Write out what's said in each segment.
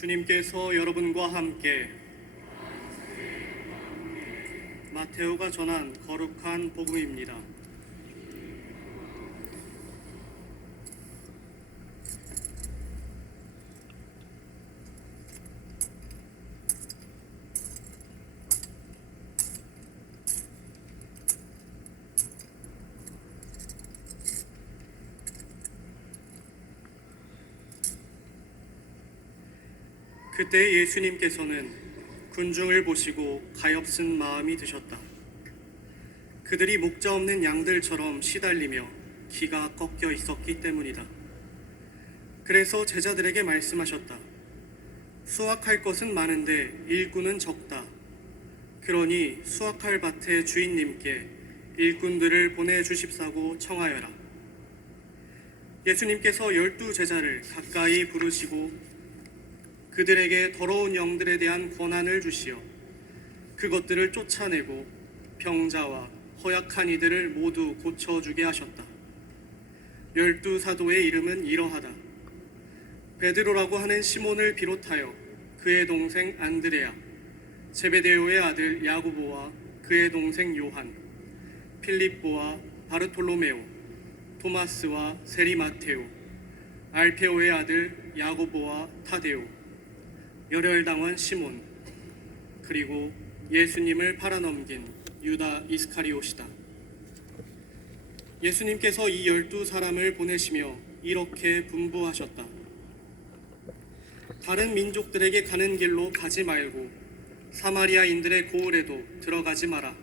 주님께서 여러분과 함께 마테오가 전한 거룩한 복음입니다. 그때 예수님께서는 군중을 보시고 가엾은 마음이 드셨다. 그들이 목자 없는 양들처럼 시달리며 기가 꺾여 있었기 때문이다. 그래서 제자들에게 말씀하셨다. 수확할 것은 많은데 일꾼은 적다. 그러니 수확할 밭의 주인님께 일꾼들을 보내주십사고 청하여라. 예수님께서 12제자를 가까이 부르시고 그들에게 더러운 영들에 대한 권한을 주시어 그것들을 쫓아내고 병자와 허약한 이들을 모두 고쳐주게 하셨다. 12사도의 이름은 이러하다. 베드로라고 하는 시몬을 비롯하여 그의 동생 안드레아, 제베데오의 아들 야고보와 그의 동생 요한, 필립보와 바르톨로메오, 토마스와 세리 마테오, 알페오의 아들 야고보와 타데오, 열혈당원 시몬, 그리고 예수님을 팔아넘긴 유다 이스카리옷이다. 예수님께서 이 12사람을 보내시며 이렇게 분부하셨다. 다른 민족들에게 가는 길로 가지 말고 사마리아인들의 고을에도 들어가지 마라.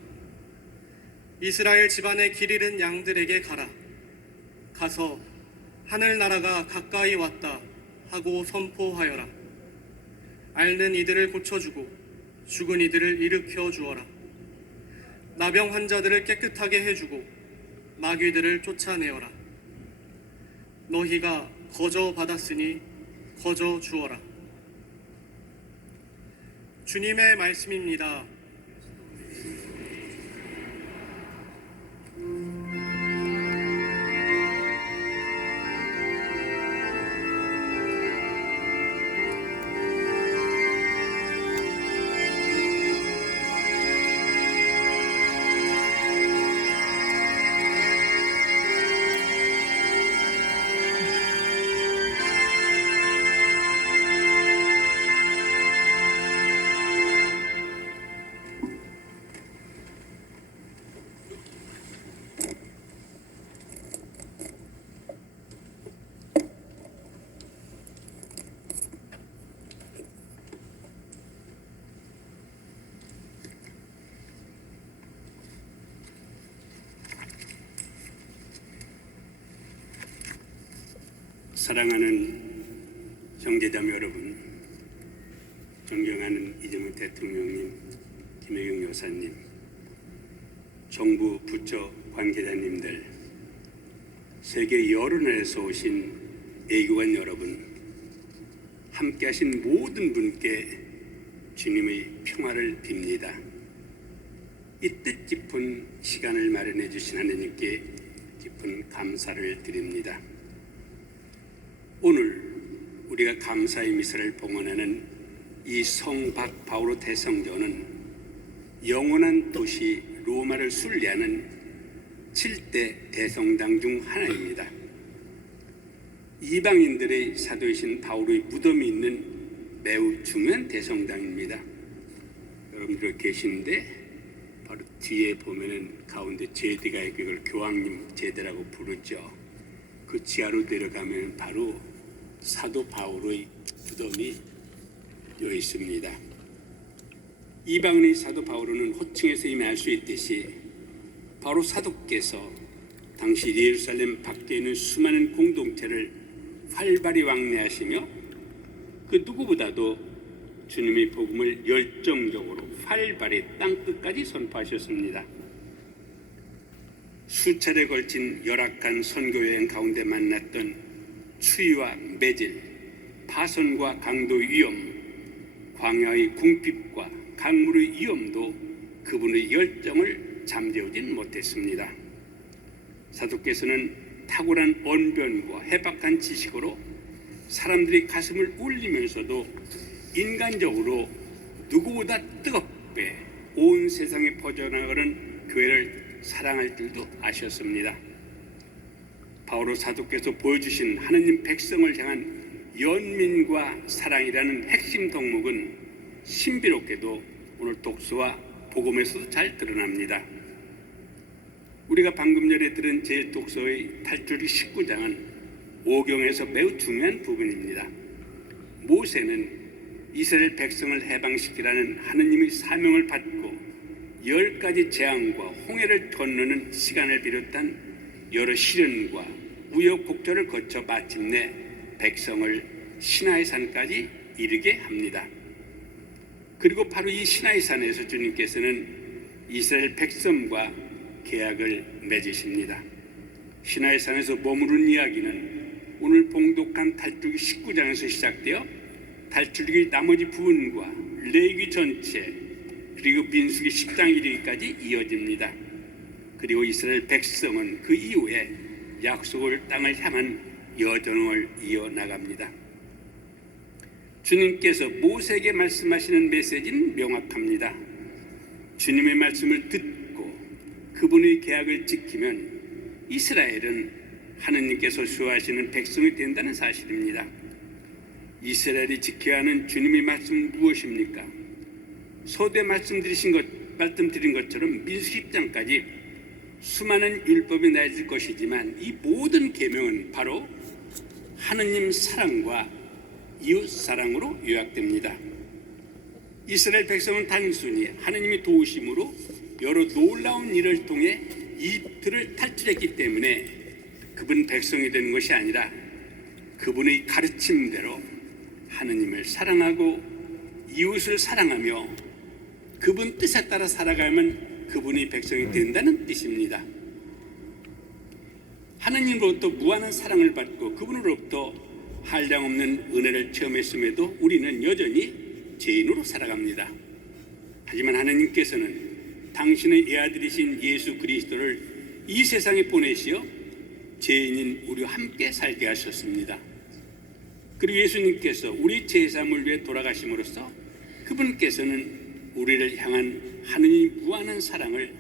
이스라엘 집안의 길 잃은 양들에게 가라. 가서 하늘나라가 가까이 왔다 하고 선포하여라. 앓는 이들을 고쳐주고 죽은 이들을 일으켜 주어라. 나병 환자들을 깨끗하게 해주고 마귀들을 쫓아내어라. 너희가 거저 받았으니 거저 주어라. 주님의 말씀입니다. 사랑하는 형제자매 여러분, 존경하는 이재명 대통령님, 김혜경 여사님, 정부 부처 관계자님들, 세계 여러 나라에서 오신 애교관 여러분, 함께하신 모든 분께 주님의 평화를 빕니다. 이 뜻깊은 시간을 마련해 주신 하나님께 깊은 감사를 드립니다. 오늘 우리가 감사의 미사를 봉헌하는 이 성박 바오로 대성전은 영원한 도시 로마를 순례하는 7대 대성당 중 하나입니다. 이방인들의 사도이신 바오로의 무덤이 있는 매우 중요한 대성당입니다. 여러분들 계시는데 바로 뒤에 보면은 가운데 제대가 있고 이걸 교황님 제대라고 부르죠. 그 지하로 내려가면 바로 사도 바오로의 무덤이 여기 있습니다. 이방인의 사도 바오로는 호칭에서 이미 알 수 있듯이 바로 사도께서 당시 예루살렘 밖에 있는 수많은 공동체를 활발히 왕래하시며 그 누구보다도 주님의 복음을 열정적으로 활발히 땅끝까지 선포하셨습니다. 수차례 걸친 열악한 선교여행 가운데 만났던 추위와 매질, 파선과 강도의 위험, 광야의 궁핍과 강물의 위험도 그분의 열정을 잠재우진 못했습니다. 사도께서는 탁월한 언변과 해박한 지식으로 사람들이 가슴을 울리면서도 인간적으로 누구보다 뜨겁게 온 세상에 퍼져나가는 교회를 사랑할 줄도 아셨습니다. 바오로 사도께서 보여주신 하느님 백성을 향한 연민과 사랑이라는 핵심 덕목은 신비롭게도 오늘 독서와 복음에서도 잘 드러납니다. 우리가 방금 전에 들은 제 독서의 탈출기 19장은 오경에서 매우 중요한 부분입니다. 모세는 이스라엘 백성을 해방시키라는 하느님의 사명을 받고 10가지 재앙과 홍해를 건너는 시간을 비롯한 여러 시련과 우여곡절을 거쳐 마침내 백성을 시나이 산까지 이르게 합니다. 그리고 바로 이 시나이 산에서 주님께서는 이스라엘 백성과 계약을 맺으십니다. 시나이 산에서 머무른 이야기는 오늘 봉독한 탈출기 19장에서 시작되어 탈출기 나머지 부분과 레위기 전체 그리고 민수기 10장 이르기까지 이어집니다. 그리고 이스라엘 백성은 그 이후에 약속을 땅을 향한 여정을 이어나갑니다. 주님께서 모세에게 말씀하시는 메시지는 명확합니다. 주님의 말씀을 듣고 그분의 계약을 지키면 이스라엘은 하느님께서 수호하시는 백성이 된다는 사실입니다. 이스라엘이 지켜야 하는 주님의 말씀은 무엇입니까? 서두에 말씀드린 것처럼 민수기 10장까지 수많은 율법이 내어질 것이지만 이 모든 계명은 바로 하느님 사랑과 이웃 사랑으로 요약됩니다. 이스라엘 백성은 단순히 하느님의 도우심으로 여러 놀라운 일을 통해 이 틀을 탈출했기 때문에 그분 백성이 되는 것이 아니라 그분의 가르침대로 하느님을 사랑하고 이웃을 사랑하며 그분 뜻에 따라 살아가면 그분이 백성이 된다는 뜻입니다. 하느님으로부터 무한한 사랑을 받고 그분으로부터 한량없는 은혜를 체험했음에도 우리는 여전히 죄인으로 살아갑니다. 하지만 하느님께서는 당신의 애아들이신 예수 그리스도를 이 세상에 보내시어 죄인인 우리와 함께 살게 하셨습니다. 그리고 예수님께서 우리 죄사함을 위해 돌아가심으로써 그분께서는 우리를 향한 하느님의 무한한 사랑을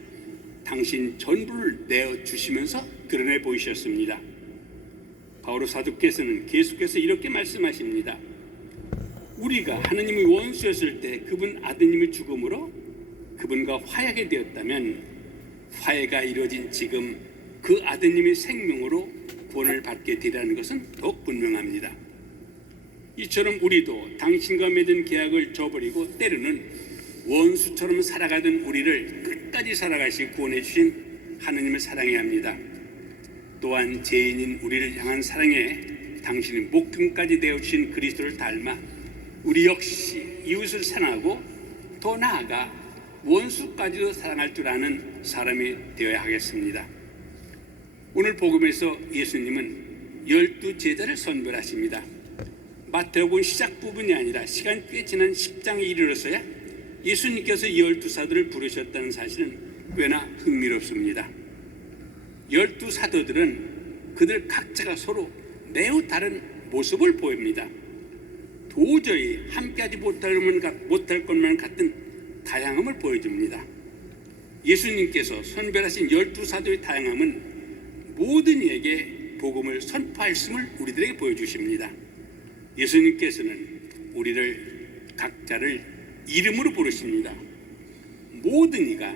당신 전부를 내어주시면서 드러내 보이셨습니다. 바오로 사도께서는 계속해서 이렇게 말씀하십니다. 우리가 하느님의 원수였을 때 그분 아드님의 죽음으로 그분과 화해하게 되었다면 화해가 이루어진 지금 그 아드님의 생명으로 구원을 받게 되리라는 것은 더욱 분명합니다. 이처럼 우리도 당신과 맺은 계약을 저버리고 때로는 원수처럼 살아가던 우리를 끝까지 살아가시 구원해 주신 하느님을 사랑해야 합니다. 또한 죄인인 우리를 향한 사랑에 당신이 목숨까지 내어주신 그리스도를 닮아 우리 역시 이웃을 사랑하고 더 나아가 원수까지도 사랑할 줄 아는 사람이 되어야 하겠습니다. 오늘 복음에서 예수님은 12제자를 선별하십니다. 마태복음 시작 부분이 아니라 시간 꽤 지난 10장에 이르러서야 예수님께서 12사도를 부르셨다는 사실은 꽤나 흥미롭습니다. 12사도들은 그들 각자가 서로 매우 다른 모습을 보입니다. 도저히 함께하지 못할 것만 같은 다양함을 보여줍니다. 예수님께서 선별하신 12사도의 다양함은 모든 이에게 복음을 선포하였음을 우리들에게 보여주십니다. 예수님께서는 우리를 각자를 이름으로 부르십니다. 모든 이가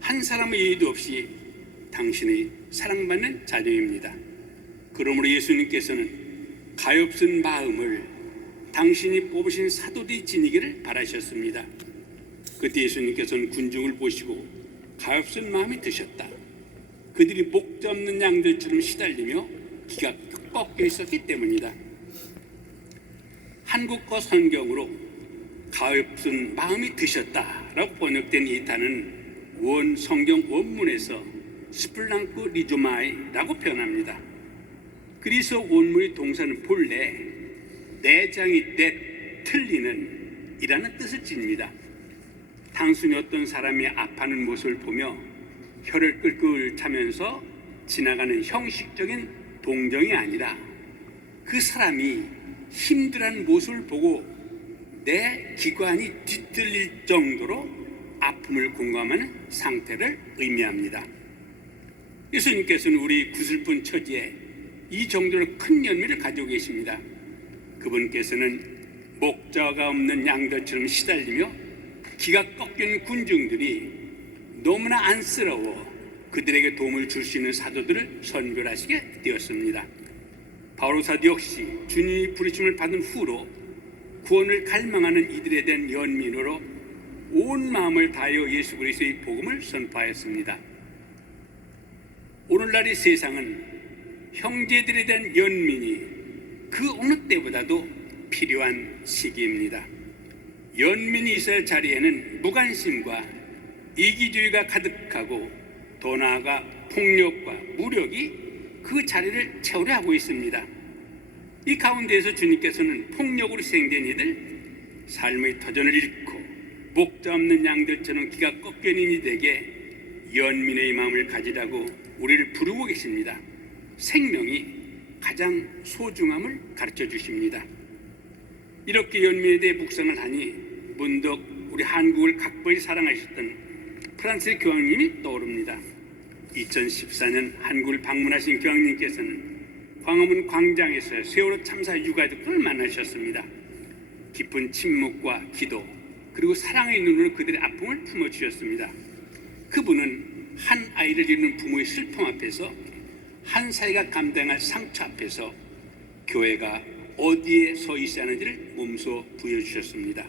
한 사람의 예의도 없이 당신의 사랑받는 자녀입니다. 그러므로 예수님께서는 가엾은 마음을 당신이 뽑으신 사도들이 지니기를 바라셨습니다. 그때 예수님께서는 군중을 보시고 가엾은 마음이 드셨다. 그들이 목자 없는 양들처럼 시달리며 기가 꺾여 있었기 때문이다. 한국어 성경으로 가엾은 마음이 드셨다라고 번역된 이 단어는 원 성경 원문에서 스플랑크 리조마이라고 표현합니다. 그래서 원문의 동사는 본래 내장이 틀리는 이라는 뜻을 지닙니다. 단순히 어떤 사람이 아파하는 모습을 보며 혀를 끌끌 차면서 지나가는 형식적인 동정이 아니라 그 사람이 힘들한 모습을 보고 내 기관이 뒤틀릴 정도로 아픔을 공감하는 상태를 의미합니다. 예수님께서는 우리 구슬픈 처지에 이 정도로 큰 연민을 가지고 계십니다. 그분께서는 목자가 없는 양들처럼 시달리며 기가 꺾인 군중들이 너무나 안쓰러워 그들에게 도움을 줄 수 있는 사도들을 선별하시게 되었습니다. 바울 사도 역시 주님이 부르심을 받은 후로 구원을 갈망하는 이들에 대한 연민으로 온 마음을 다하여 예수 그리스도의 복음을 선포하였습니다. 오늘날 이 세상은 형제들에 대한 연민이 그 어느 때보다도 필요한 시기입니다. 연민이 있어야 할 자리에는 무관심과 이기주의가 가득하고 더 나아가 폭력과 무력이 그 자리를 채우려 하고 있습니다. 이 가운데에서 주님께서는 폭력으로 희생된 이들, 삶의 터전을 잃고 목자 없는 양들처럼 기가 꺾여 있는 이들에게 연민의 마음을 가지라고 우리를 부르고 계십니다. 생명이 가장 소중함을 가르쳐 주십니다. 이렇게 연민에 대해 묵상을 하니 문득 우리 한국을 각별히 사랑하셨던 프란스 교황님이 떠오릅니다. 2014년 한국을 방문하신 교황님께서는 광화문 광장에서 세월호 참사 유가족들을 만나셨습니다. 깊은 침묵과 기도 그리고 사랑의 눈으로 그들의 아픔을 품어주셨습니다. 그분은 한 아이를 잃는 부모의 슬픔 앞에서, 한 사회가 감당할 상처 앞에서 교회가 어디에 서 있어야 하는지를 몸소 보여주셨습니다.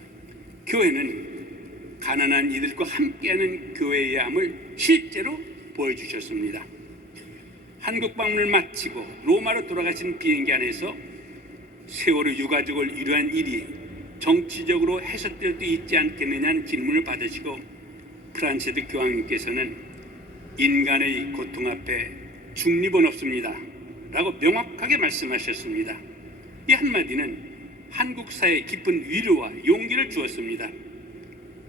교회는 가난한 이들과 함께하는 교회의 함을 실제로 보여주셨습니다. 한국 방문을 마치고 로마로 돌아가신 비행기 안에서 세월호 유가족을 위로한 일이 정치적으로 해석될 수 있지 않겠느냐는 질문을 받으시고 프란시스 교황님께서는 인간의 고통 앞에 중립은 없습니다 라고 명확하게 말씀하셨습니다. 이 한마디는 한국 사회에 깊은 위로와 용기를 주었습니다.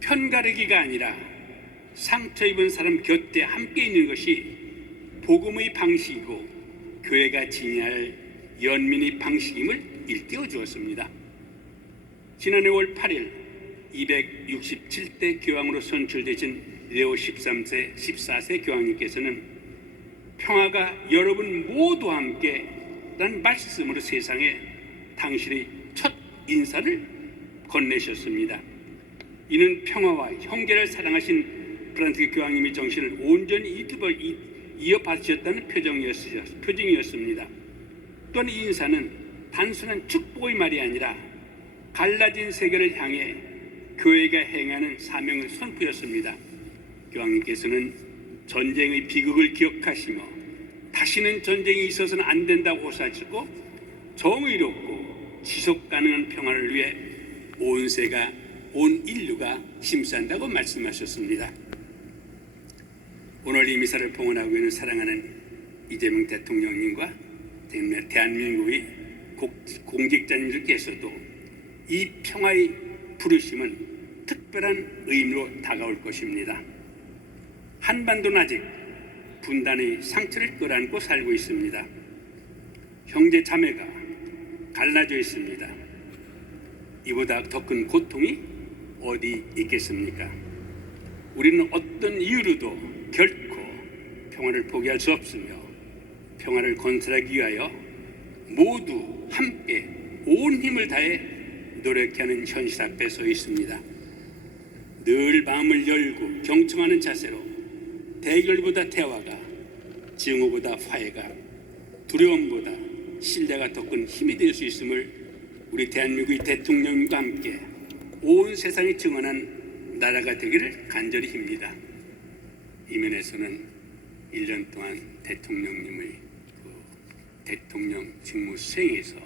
편가르기가 아니라 상처 입은 사람 곁에 함께 있는 것이 복음의 방식이고 교회가 지녀야 할 연민의 방식임을 일깨워 주었습니다. 지난해 5월 8일 267대 교황으로 선출되신 레오 13세, 14세 교황님께서는 평화가 여러분 모두와 함께 라는 말씀으로 세상에 당신의 첫 인사를 건네셨습니다. 이는 평화와 형제를 사랑하신 프란시스 교황님의 정신을 온전히 이어받으셨다는 표징이었습니다. 또한 이 인사는 단순한 축복의 말이 아니라 갈라진 세계를 향해 교회가 행하는 사명의 선포였습니다. 교황님께서는 전쟁의 비극을 기억하시며 다시는 전쟁이 있어서는 안 된다고 호소하시고 정의롭고 지속 가능한 평화를 위해 온 인류가 힘쓴다고 말씀하셨습니다. 오늘 이 미사를 봉헌하고 있는 사랑하는 이재명 대통령님과 대한민국의 공직자님들께서도 이 평화의 부르심은 특별한 의미로 다가올 것입니다. 한반도는 아직 분단의 상처를 끌어안고 살고 있습니다. 형제 자매가 갈라져 있습니다. 이보다 더 큰 고통이 어디 있겠습니까? 우리는 어떤 이유로도 결코 평화를 포기할 수 없으며 평화를 건설하기 위하여 모두 함께 온 힘을 다해 노력하는 현실 앞에 서 있습니다. 늘 마음을 열고 경청하는 자세로 대결보다 대화가, 증오보다 화해가, 두려움보다 신뢰가 더 큰 힘이 될 수 있음을 우리 대한민국의 대통령과 함께 온 세상이 증언한 나라가 되기를 간절히 빕니다. 이 면에서는 1년 동안 대통령님의 대통령 직무 수행에서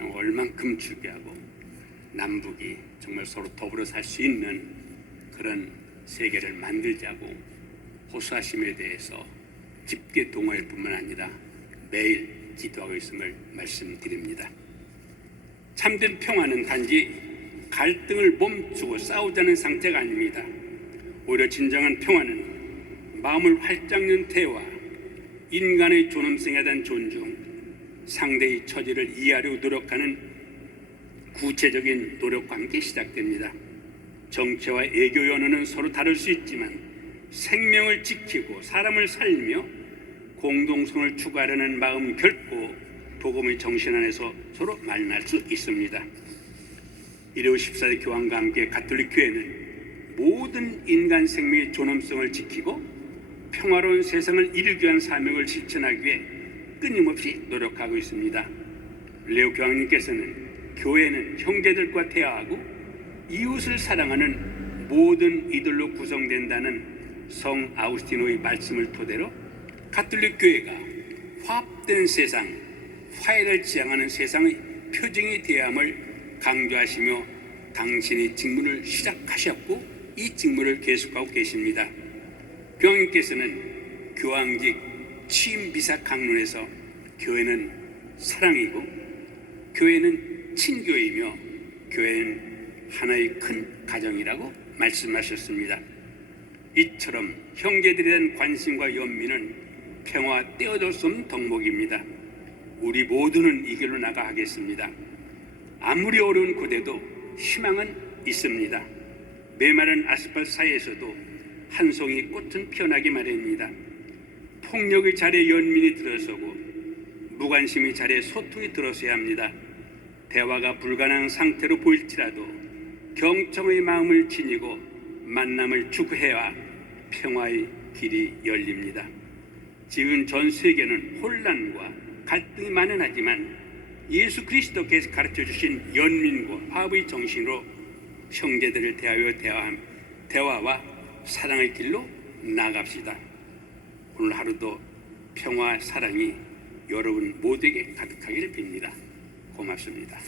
얼만큼 중요하고 남북이 정말 서로 더불어 살 수 있는 그런 세계를 만들자고 호소하심에 대해서 깊게 동의할 뿐만 아니라 매일 기도하고 있음을 말씀드립니다. 참된 평화는 단지 갈등을 멈추고 싸우자는 상태가 아닙니다. 오히려 진정한 평화는 마음을 활짝 연 대화, 인간의 존엄성에 대한 존중, 상대의 처지를 이해하려고 노력하는 구체적인 노력과 함께 시작됩니다. 정체와 애교 연호는 서로 다를 수 있지만 생명을 지키고 사람을 살리며 공동성을 추구하려는 마음 결코 복음의 정신 안에서 서로 만날 수 있습니다. 이레오 14대 교황과 함께 가톨릭 교회는 모든 인간 생명의 존엄성을 지키고 평화로운 세상을 이루기 위한 사명을 실천하기 위해 끊임없이 노력하고 있습니다. 레오 교황님께서는 교회는 형제들과 대화하고 이웃을 사랑하는 모든 이들로 구성된다는 성 아우구스티노의 말씀을 토대로 가톨릭 교회가 화합된 세상, 화해를 지향하는 세상의 표징이 되어야 함을 강조하시며 당신의 직무를 시작하셨고 이 직무를 계속하고 계십니다. 교황님께서는 교황직 취임 미사 강론에서 교회는 사랑이고 교회는 친교이며 교회는 하나의 큰 가정이라고 말씀하셨습니다. 이처럼 형제들에 대한 관심과 연민은 평화와 떼어줄 수 없는 덕목입니다. 우리 모두는 이 길로 나가겠습니다. 아무리 어려운 고대도 희망은 있습니다. 메마른 아스팔트 사이에서도 한 송이 꽃은 피어나기 마련입니다. 폭력의 자리에 연민이 들어서고 무관심의 자리에 소통이 들어서야 합니다. 대화가 불가능한 상태로 보일지라도 경청의 마음을 지니고 만남을 추구해야 평화의 길이 열립니다. 지금 전 세계는 혼란과 갈등이 만연하지만 예수 그리스도께서 가르쳐 주신 연민과 화합의 정신으로 형제들을 대하여 대화와 사랑의 길로 나아갑시다. 오늘 하루도 평화 사랑이 여러분 모두에게 가득하기를 빕니다. 고맙습니다.